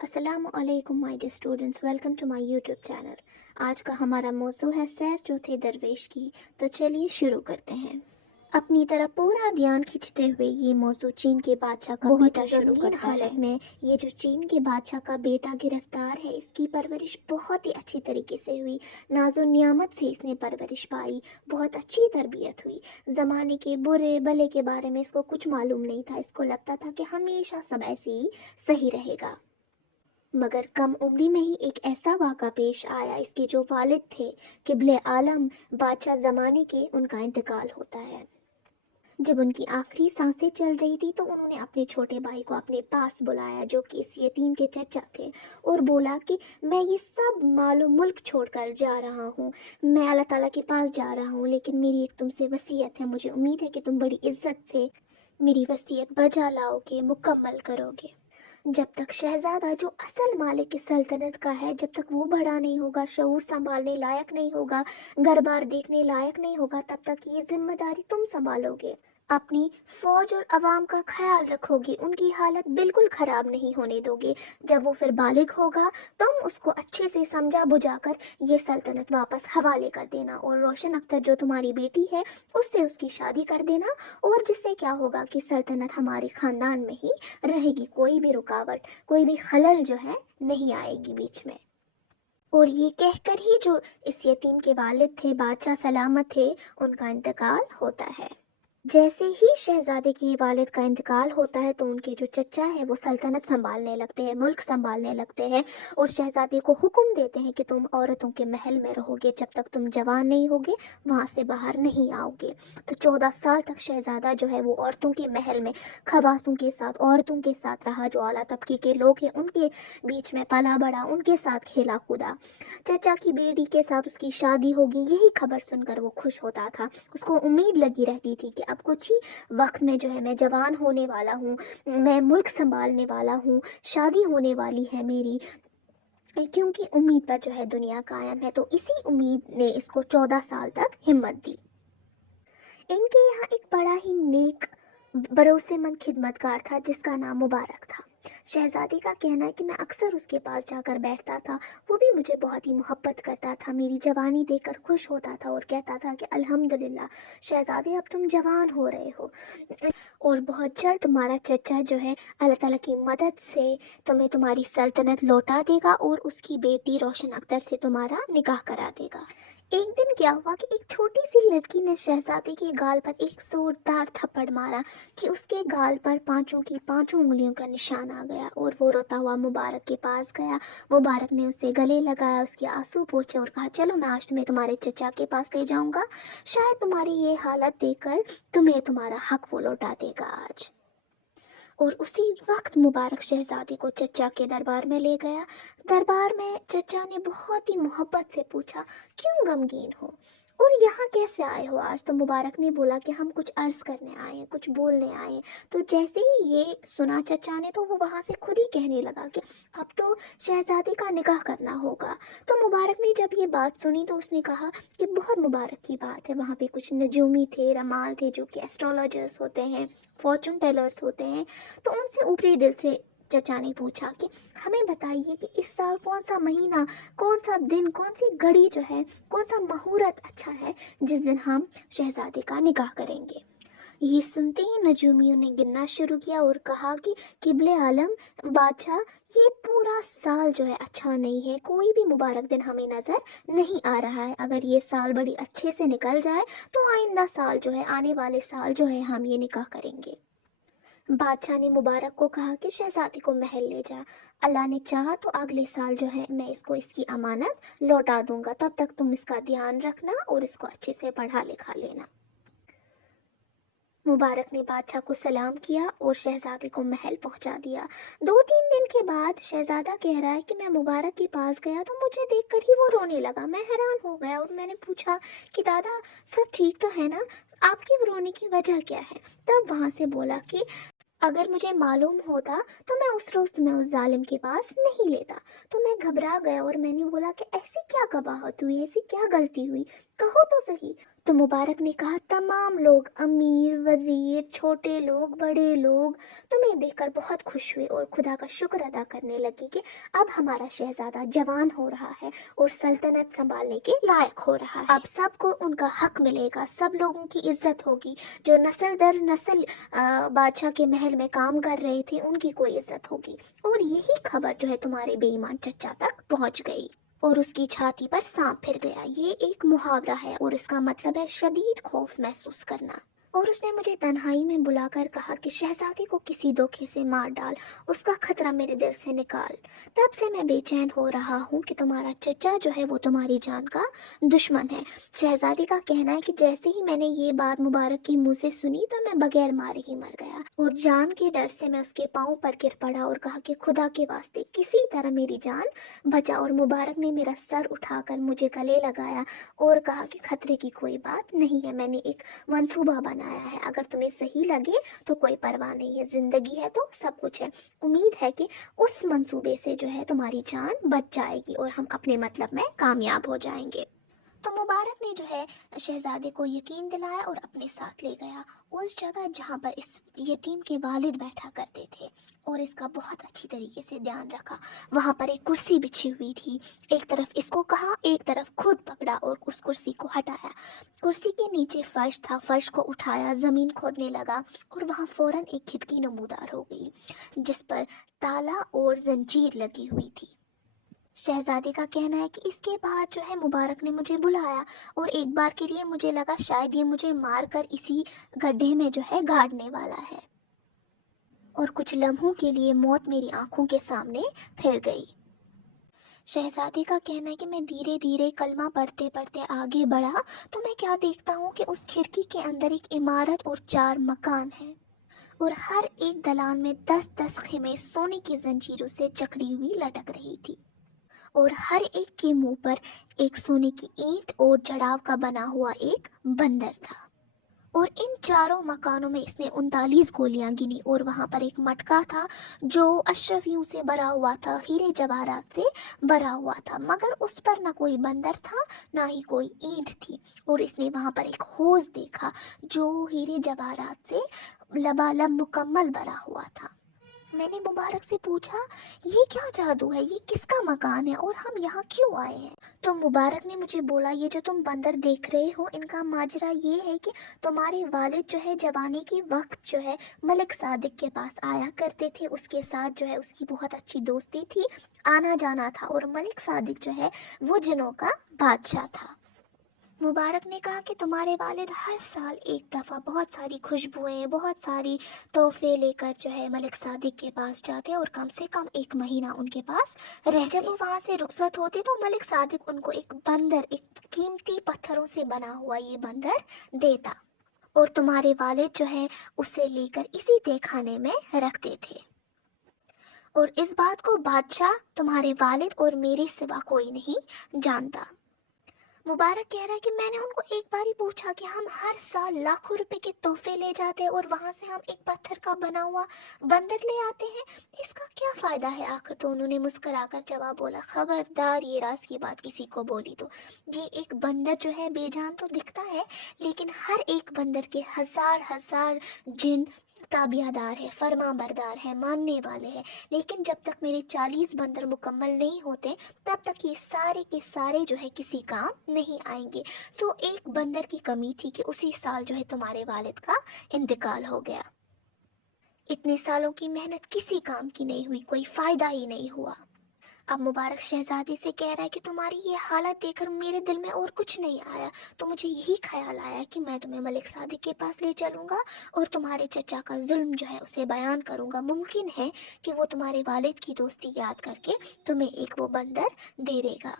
अस्सलाम वालेकुम my dear students, welcome to my YouTube channel. आज का हमारा मौजू है सैर चौथे दरवेश की। तो चलिए शुरू करते हैं। अपनी तरफ पूरा ध्यान खींचते हुए ये मौजू चीन के बादशाह का बेटा शुरू करता हालत में ये जो चीन के बादशाह का बेटा गिरफ्तार है, इसकी परवरिश बहुत ही अच्छी तरीके से हुई। नाजो नियामत से इसने परवरिश पाई, बहुत अच्छी तरबियत हुई। ज़माने के बुरे भले के बारे में इसको कुछ मालूम नहीं था। इसको लगता था कि हमेशा सब ऐसे ही सही रहेगा। मगर कम उम्री में ही एक ऐसा वाक़ा पेश आया। इसके जो वालिद थे क़िबले आलम बादशाह ज़माने के, उनका इंतकाल होता है। जब उनकी आखिरी सांसें चल रही थी तो उन्होंने अपने छोटे भाई को अपने पास बुलाया, जो कि इस यतीम के चचा थे, और बोला कि मैं ये सब मालो मुल्क छोड़कर जा रहा हूँ, मैं अल्लाह ताला के पास जा रहा हूँ, लेकिन मेरी एक तुमसे वसीयत है। मुझे उम्मीद है कि तुम बड़ी इज्जत से मेरी वसीयत बजा लाओगे, मुकम्मल करोगे। जब तक शहजादा, जो असल मालिक की सल्तनत का है, जब तक वो बड़ा नहीं होगा, शऊर संभालने लायक नहीं होगा, घर बार देखने लायक नहीं होगा, तब तक ये जिम्मेदारी तुम संभालोगे। अपनी फौज और अवाम का ख्याल रखोगे, उनकी हालत बिल्कुल ख़राब नहीं होने दोगे। जब वो फिर बालिग होगा, तुम उसको अच्छे से समझा बुझाकर ये सल्तनत वापस हवाले कर देना, और रोशन अख्तर जो तुम्हारी बेटी है उससे उसकी शादी कर देना। और जिससे क्या होगा कि सल्तनत हमारे ख़ानदान में ही रहेगी, कोई भी रुकावट, कोई भी खलल जो है नहीं आएगी बीच में। और ये कहकर ही जो इस यतीम के वालिद थे, बादशाह सलामत थे, उनका इंतकाल होता है। जैसे ही शहजादे के वालिद का इंतकाल होता है तो उनके जो चचा है वो सल्तनत संभालने लगते हैं, मुल्क संभालने लगते हैं, और शहजादे को हुक्म देते हैं कि तुम औरतों के महल में रहोगे, जब तक तुम जवान नहीं होगे वहाँ से बाहर नहीं आओगे। तो 14 साल तक शहजादा जो है वो औरतों के महल में खवासों के साथ, औरतों के साथ रहा। जो आला तबके के लोग हैं उनके बीच में पला बड़ा, उनके साथ खेला कूदा। चचा की बेटी के साथ उसकी शादी होगी, यही खबर सुनकर वो खुश होता था। उसको उम्मीद लगी रहती थी कि अब कुछ ही वक्त में जो है मैं जवान होने वाला हूँ, मैं मुल्क संभालने वाला हूँ, शादी होने वाली है मेरी, क्योंकि उम्मीद पर जो है दुनिया कायम है। तो इसी उम्मीद ने इसको 14 साल तक हिम्मत दी। इनके यहाँ एक बड़ा ही नेक भरोसेमंद खिदमतगार था जिसका नाम मुबारक था। शहजादी का कहना है कि मैं अक्सर उसके पास जाकर बैठता था। वो भी मुझे बहुत ही मोहब्बत करता था, मेरी जवानी देखकर खुश होता था और कहता था कि अल्हम्दुलिल्लाह शहजादी, अब तुम जवान हो रहे हो, और बहुत जल्द तुम्हारा चचा जो है अल्लाह ताला की मदद से तुम्हें तुम्हारी सल्तनत लौटा देगा और उसकी बेटी रोशन अख्तर से तुम्हारा निकाह करा देगा। एक दिन क्या हुआ कि एक छोटी सी लड़की ने शहजादे के गाल पर एक जोरदार थप्पड़ मारा कि उसके गाल पर पांचों की पांचों उंगलियों का निशान आ गया, और वो रोता हुआ मुबारक के पास गया। मुबारक ने उसे गले लगाया, उसके आंसू पोंछे और कहा, चलो मैं आज तुम्हें तुम्हारे चचा के पास ले जाऊंगा, शायद तुम्हारी ये हालत देखकर तुम्हें तुम्हारा हक वो लौटा देगा आज। और उसी वक्त मुबारक शहजादी को चचा के दरबार में ले गया। दरबार में चचा ने बहुत ही मोहब्बत से पूछा, क्यों गमगीन हो और यहाँ कैसे आए हो आज? तो मुबारक ने बोला कि हम कुछ अर्ज़ करने आए हैं, कुछ बोलने आए हैं। तो जैसे ही ये सुना चचा ने तो वो वहाँ से खुद ही कहने लगा कि अब तो शहजादी का निकाह करना होगा। तो मुबारक ने जब ये बात सुनी तो उसने कहा कि बहुत मुबारक की बात है। वहाँ पे कुछ नजूमी थे, रमाल थे, जो कि एस्ट्रोलॉजर्स होते हैं, फॉर्चून टेलर्स होते हैं। तो उनसे ऊपरी दिल से चचा ने पूछा कि हमें बताइए कि इस साल कौन सा महीना, कौन सा दिन, कौन सी घड़ी जो है, कौन सा मुहूर्त अच्छा है जिस दिन हम शहजादे का निकाह करेंगे। ये सुनते ही नजूमियों ने गिनना शुरू किया और कहा कि किबले आलम बादशाह, ये पूरा साल जो है अच्छा नहीं है, कोई भी मुबारक दिन हमें नज़र नहीं आ रहा है। अगर ये साल बड़ी अच्छे से निकल जाए तो आइंदा साल जो है, आने वाले साल जो है, हम ये निकाह करेंगे। बादशाह ने मुबारक को कहा कि शहजादी को महल ले जा, अल्लाह ने चाहा तो अगले साल जो है मैं इसको इसकी अमानत लौटा दूंगा, तब तक तुम इसका ध्यान रखना और इसको अच्छे से पढ़ा लिखा लेना। मुबारक ने बादशाह को सलाम किया और शहजादे को महल पहुंचा दिया। 2-3 दिन के बाद शहजादा कह रहा है कि मैं मुबारक के पास गया तो मुझे देखकर ही वो रोने लगा। मैं हैरान हो गया और मैंने पूछा कि दादा, सब ठीक तो है ना, आपकी रोने की वजह क्या है? तब वहाँ से बोला कि अगर मुझे मालूम होता तो मैं उस रोज़ तुम्हें उस जालिम के पास नहीं लेता। तो मैं घबरा गया और मैंने बोला कि ऐसी क्या कबाहत हुई, ऐसी क्या गलती हुई, कहो तो सही। तो मुबारक ने कहा, तमाम लोग, अमीर, वजीर, छोटे लोग, बड़े लोग तुम्हें देखकर बहुत खुश हुए और खुदा का शुक्र अदा करने लगे कि अब हमारा शहजादा जवान हो रहा है और सल्तनत संभालने के लायक हो रहा है। अब सबको उनका हक मिलेगा, सब लोगों की इज्जत होगी। जो नस्ल दर नस्ल बादशाह के महल में काम कर रहे थे उनकी कोई इज्जत होगी। और यही खबर जो है तुम्हारे बेईमान चचा तक पहुंच गई और उसकी छाती पर सांप फिर गया। ये एक मुहावरा है और इसका मतलब है शदीद खौफ महसूस करना। और उसने मुझे तन्हाई में बुलाकर कहा कि शहजादी को किसी धोखे से मार डाल, उसका खतरा मेरे दिल से निकाल। तब से मैं बेचैन हो रहा हूँ कि तुम्हारा चचा जो है वो तुम्हारी जान का दुश्मन है। शहजादी का कहना है कि जैसे ही मैंने ये बात मुबारक के मुंह से सुनी तो मैं बगैर मारे ही मर गया और जान के डर से मैं उसके पाँव पर गिर पड़ा और कहा कि खुदा के वास्ते किसी तरह मेरी जान बचा। और मुबारक ने मेरा सर उठाकर मुझे गले लगाया और कहा कि खतरे की कोई बात नहीं है, मैंने एक मंसूबा बनाया है, अगर तुम्हें सही लगे तो कोई परवाह नहीं है, जिंदगी है तो सब कुछ है। उम्मीद है कि उस मंसूबे से जो है तुम्हारी जान बच जाएगी और हम अपने मतलब में कामयाब हो जाएंगे। तो मुबारक ने जो है शहजादे को यकीन दिलाया और अपने साथ ले गया उस जगह जहाँ पर इस यतीम के वालिद बैठा करते थे और इसका बहुत अच्छी तरीके से ध्यान रखा। वहाँ पर एक कुर्सी बिछी हुई थी, एक तरफ इसको कहा, एक तरफ खुद पकड़ा और उस कुर्सी को हटाया। कुर्सी के नीचे फर्श था, फर्श को उठाया, ज़मीन खोदने लगा और वहाँ फ़ौरन एक खिड़की नमूदार हो गई जिस पर ताला और जंजीर लगी हुई थी। शहजादे का कहना है कि इसके बाद जो है मुबारक ने मुझे बुलाया और एक बार के लिए मुझे लगा शायद ये मुझे मार कर इसी गड्ढे में जो है गाड़ने वाला है और कुछ लम्हों के लिए मौत मेरी आंखों के सामने फिर गई। शहजादे का कहना है कि मैं धीरे धीरे कलमा पढ़ते पढ़ते आगे बढ़ा तो मैं क्या देखता हूँ कि उस खिड़की के अंदर एक इमारत और 4 मकान हैं और हर एक दलान में 10-10 खेमे सोने की जंजीरों से जकड़ी हुई लटक रही थी और हर एक के मुंह पर एक सोने की ईंट और जड़ाव का बना हुआ एक बंदर था। और इन चारों मकानों में इसने 39 गोलियां गिनी और वहां पर एक मटका था जो अशरफियों से भरा हुआ था, हीरे जवाहरात से भरा हुआ था, मगर उस पर ना कोई बंदर था ना ही कोई ईंट थी। और इसने वहां पर एक हौज देखा जो हीरे जवाहरात से लबालब मुकम्मल भरा हुआ था। मैंने मुबारक से पूछा, ये क्या जादू है, ये किसका मकान है और हम यहाँ क्यों आए हैं? तो मुबारक ने मुझे बोला, ये जो तुम बंदर देख रहे हो इनका माजरा ये है कि तुम्हारे वालिद जो है जवानी के वक्त जो है मलिक सादिक के पास आया करते थे, उसके साथ जो है उसकी बहुत अच्छी दोस्ती थी, आना जाना था और मलिक सादिक जो है वो जिनों का बादशाह था। मुबारक ने कहा कि तुम्हारे वालिद हर साल एक दफ़ा बहुत सारी खुशबुएं, बहुत सारी तोहफे लेकर जो है मलिक सादिक के पास जाते और कम से कम 1 महीना उनके पास रहते। जब वो वहाँ से रुखसत होते तो मलिक सादिक उनको एक बंदर, एक कीमती पत्थरों से बना हुआ ये बंदर देता और तुम्हारे वालिद जो है उसे लेकर इसी तहखाने में रखते थे। और इस बात को बादशाह, तुम्हारे वालिद और मेरे सिवा कोई नहीं जानता। मुबारक कह रहा है कि मैंने उनको एक बार ही पूछा कि हम हर साल लाखों रुपए के तोहफे ले जाते हैं और वहां से हम एक पत्थर का बना हुआ बंदर ले आते हैं, इसका क्या फायदा है? आखिर तो उन्होंने मुस्कुराकर जवाब बोला, खबरदार ये राज की बात किसी को बोली तो। ये एक बंदर जो है बेजान तो दिखता है लेकिन हर एक बंदर के हजार हजार जिन ताबियादार है, फर्मा बरदार है, मानने वाले हैं। लेकिन जब तक मेरे 40 बंदर मुकम्मल नहीं होते तब तक ये सारे के सारे जो है किसी काम नहीं आएंगे। सो एक बंदर की कमी थी कि उसी साल जो है तुम्हारे वालिद का इंतकाल हो गया। इतने सालों की मेहनत किसी काम की नहीं हुई, कोई फ़ायदा ही नहीं हुआ। अब मुबारक शहजादी से कह रहा है कि तुम्हारी ये हालत देखकर मेरे दिल में और कुछ नहीं आया, तो मुझे यही ख्याल आया कि मैं तुम्हें मलिक सादिक के पास ले चलूँगा और तुम्हारे चचा का जुल्म जो है उसे बयान करूँगा। मुमकिन है कि वो तुम्हारे वालिद की दोस्ती याद करके तुम्हें एक वो बंदर दे देगा।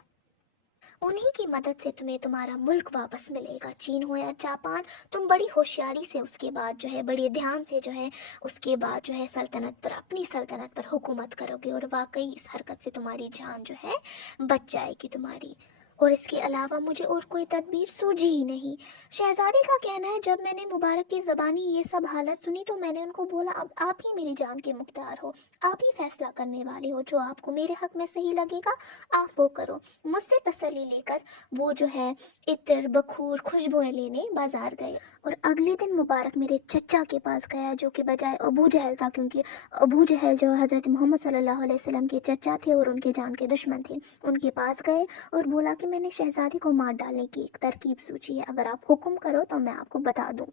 उन्हीं की मदद से तुम्हें तुम्हारा मुल्क वापस मिलेगा, चीन हो या जापान। तुम बड़ी होशियारी से उसके बाद जो है, बड़े ध्यान से जो है उसके बाद जो है सल्तनत पर, अपनी सल्तनत पर हुकूमत करोगे और वाकई इस हरकत से तुम्हारी जान जो है बच जाएगी तुम्हारी। اور اس کے علاوہ مجھے اور کوئی تدبیر سوجھی ہی نہیں۔ شہزادے کا کہنا ہے جب میں نے مبارک کی زبانی یہ سب حالت سنی تو میں نے ان کو بولا اب آپ ہی میری جان کے مختار ہو، آپ ہی فیصلہ کرنے والے ہو، جو آپ کو میرے حق میں صحیح لگے گا آپ وہ کرو۔ مجھ سے تسلی لے کر وہ جو ہے عطر بخور خوشبوئیں لینے بازار گئے، اور اگلے دن مبارک میرے چچا کے پاس گیا جو کہ بجائے ابو جہل تھا، کیونکہ ابو جہل جو حضرت محمد صلی اللہ علیہ وسلم کے چچا تھے اور ان کے جان کے دشمن تھے۔ ان کے پاس گئے اور بولا کہ میں نے شہزادی کو مار ڈالنے کی ایک ترکیب سوچی ہے، اگر آپ حکم کرو تو میں آپ کو بتا دوں۔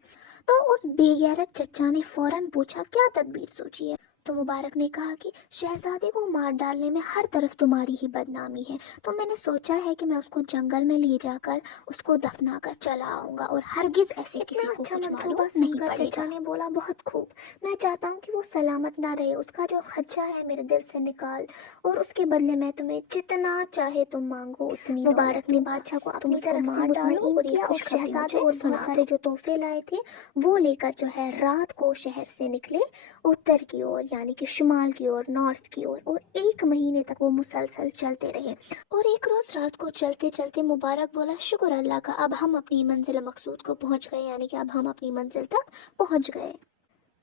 تو اس بے غیرت چچا نے فوراً پوچھا کیا تدبیر سوچی ہے؟ تو مبارک نے کہا کہ شہزادے کو مار ڈالنے میں ہر طرف تمہاری ہی بدنامی ہے، تو میں نے سوچا ہے کہ میں اس کو جنگل میں لے جا کر اس کو دفنا کر چلا آؤں گا، اور ہرگز ایسے کسی کو کچھ معلوم نہیں پڑے گا۔ چچا نے بولا بہت خوب، میں چاہتا ہوں کہ وہ سلامت نہ رہے، اس کا جو خدشہ ہے میرے دل سے نکال، اور اس کے بدلے میں تمہیں جتنا چاہے تم مانگو اتنی۔ مبارک نے بادشاہ کو اپنی طرف سے مطمئن کیا اور شہزادے اور بہت سارے جو تحفے لائے تھے وہ لے کر جو ہے رات کو شہر سے نکلے اتر کی اور، یعنی کہ شمال کی اور، نارتھ کی اور 1 مہینے تک وہ مسلسل چلتے رہے۔ اور ایک روز رات کو چلتے چلتے مبارک بولا شکر اللہ کا، اب ہم اپنی منزل مقصود کو پہنچ گئے، یعنی کہ اب ہم اپنی منزل تک پہنچ گئے۔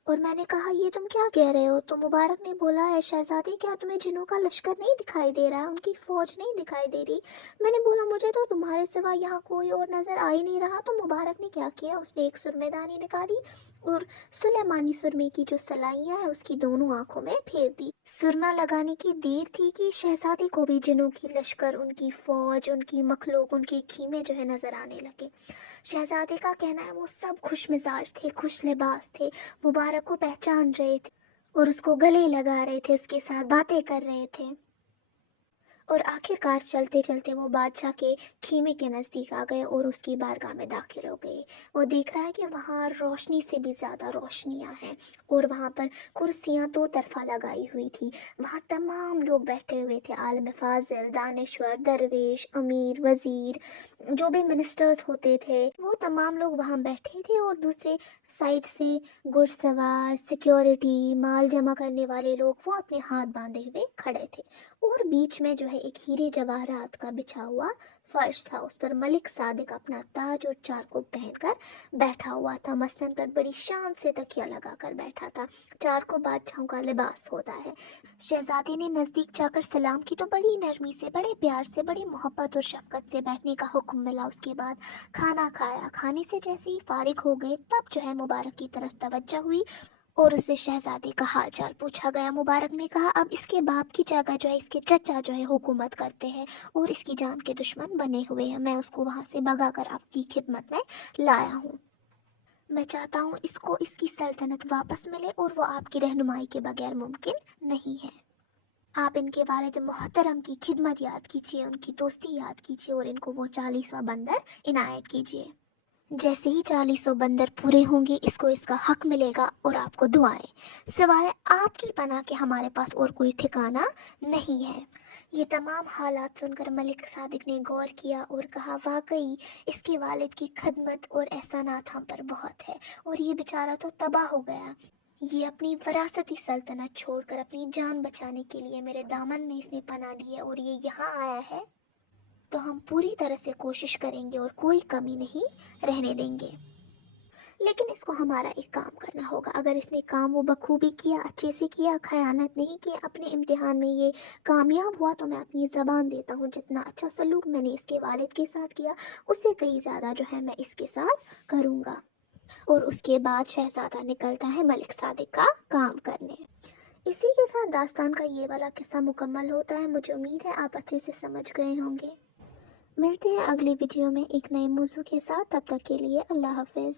اور میں نے کہا یہ تم کیا کہہ رہے ہو؟ تو مبارک نے بولا اے شہزادی کیا تمہیں جنوں کا لشکر نہیں دکھائی دے رہا، ان کی فوج نہیں دکھائی دے رہی؟ میں نے بولا مجھے تو تمہارے سوا یہاں کوئی اور نظر آ ہی نہیں رہا۔ تو مبارک نے کیا کیا، اس نے ایک سرمے دانی نکالی اور سلیمانی سرمے کی جو سلائیاں ہیں اس کی دونوں آنکھوں میں پھیر دی۔ سرما لگانے کی دیر تھی کہ شہزادی کو بھی جنوں کی لشکر، ان کی فوج، ان کی مخلوق، ان کے خیمے جو ہے نظر آنے لگے۔ شہزادے کا کہنا ہے وہ سب خوش مزاج تھے، خوش لباس تھے، مبارک کو پہچان رہے تھے اور اس کو گلے لگا رہے تھے، اس کے ساتھ باتیں کر رہے تھے۔ اور آخر کار چلتے چلتے وہ بادشاہ کے خیمے کے نزدیک آ گئے اور اس کی بارگاہ میں داخل ہو گئے۔ وہ دیکھ رہا ہے کہ وہاں روشنی سے بھی زیادہ روشنیاں ہیں، اور وہاں پر کرسیاں 2 طرفہ لگائی ہوئی تھی، وہاں تمام لوگ بیٹھے ہوئے تھے، عالم فاضل، دانشور، درویش، امیر، وزیر، جو بھی منسٹرز ہوتے تھے وہ تمام لوگ وہاں بیٹھے تھے، اور دوسرے سائڈ سے گھڑ سوار، سیکیورٹی، مال جمع کرنے والے لوگ وہ اپنے ہاتھ باندھے ہوئے کھڑے تھے، اور بیچ میں جو ہے ایک ہیرے جواہرات کا بچھا ہوا فرش تھا، اس پر ملک صادق اپنا تاج اور چارکوب پہن کر بیٹھا ہوا تھا، مثلاً پر بڑی شان سے تکیہ لگا کر بیٹھا تھا۔ چارکوب بادشاہوں کا لباس ہوتا ہے۔ شہزادے نے نزدیک جا کر سلام کی تو بڑی نرمی سے، بڑے پیار سے، بڑی محبت اور شفقت سے بیٹھنے کا حکم ملا۔ اس کے بعد کھانا کھایا، کھانے سے جیسے ہی فارغ ہو گئے تب جو ہے مبارک کی طرف توجہ ہوئی اور اسے شہزادے کا حال چال پوچھا گیا۔ مبارک نے کہا اب اس کے باپ کی جگہ جو ہے اس کے چچا جو ہے حکومت کرتے ہیں اور اس کی جان کے دشمن بنے ہوئے ہیں، میں اس کو وہاں سے بھگا کر آپ کی خدمت میں لایا ہوں۔ میں چاہتا ہوں اس کو اس کی سلطنت واپس ملے، اور وہ آپ کی رہنمائی کے بغیر ممکن نہیں ہے۔ آپ ان کے والد محترم کی خدمت یاد کیجیے، ان کی دوستی یاد کیجیے، اور ان کو وہ 40واں بندر عنایت کیجیے۔ جیسے ہی 40 بندر پورے ہوں گے اس کو اس کا حق ملے گا، اور آپ کو دعائیں، سوائے آپ کی پناہ کے ہمارے پاس اور کوئی ٹھکانہ نہیں ہے۔ یہ تمام حالات سن کر ملک صادق نے غور کیا اور کہا واقعی اس کے والد کی خدمت اور احسانات ہم پر بہت ہے، اور یہ بیچارہ تو تباہ ہو گیا۔ یہ اپنی وراثتی سلطنت چھوڑ کر اپنی جان بچانے کے لیے میرے دامن میں اس نے پناہ لی ہے، اور یہ یہاں آیا ہے تو ہم پوری طرح سے کوشش کریں گے اور کوئی کمی نہیں رہنے دیں گے، لیکن اس کو ہمارا ایک کام کرنا ہوگا۔ اگر اس نے کام وہ بخوبی کیا، اچھے سے کیا، خیانت نہیں کیا، اپنے امتحان میں یہ کامیاب ہوا، تو میں اپنی زبان دیتا ہوں جتنا اچھا سلوک میں نے اس کے والد کے ساتھ کیا اس سے کئی زیادہ جو ہے میں اس کے ساتھ کروں گا۔ اور اس کے بعد شہزادہ نکلتا ہے ملک صادق کا کام کرنے۔ اسی کے ساتھ داستان کا یہ والا قصہ مکمل ہوتا ہے۔ مجھے امید ہے آپ اچھے سے سمجھ گئے ہوں گے۔ ملتے ہیں اگلی ویڈیو میں ایک نئے موضوع کے ساتھ، تب تک کے لیے اللہ حافظ۔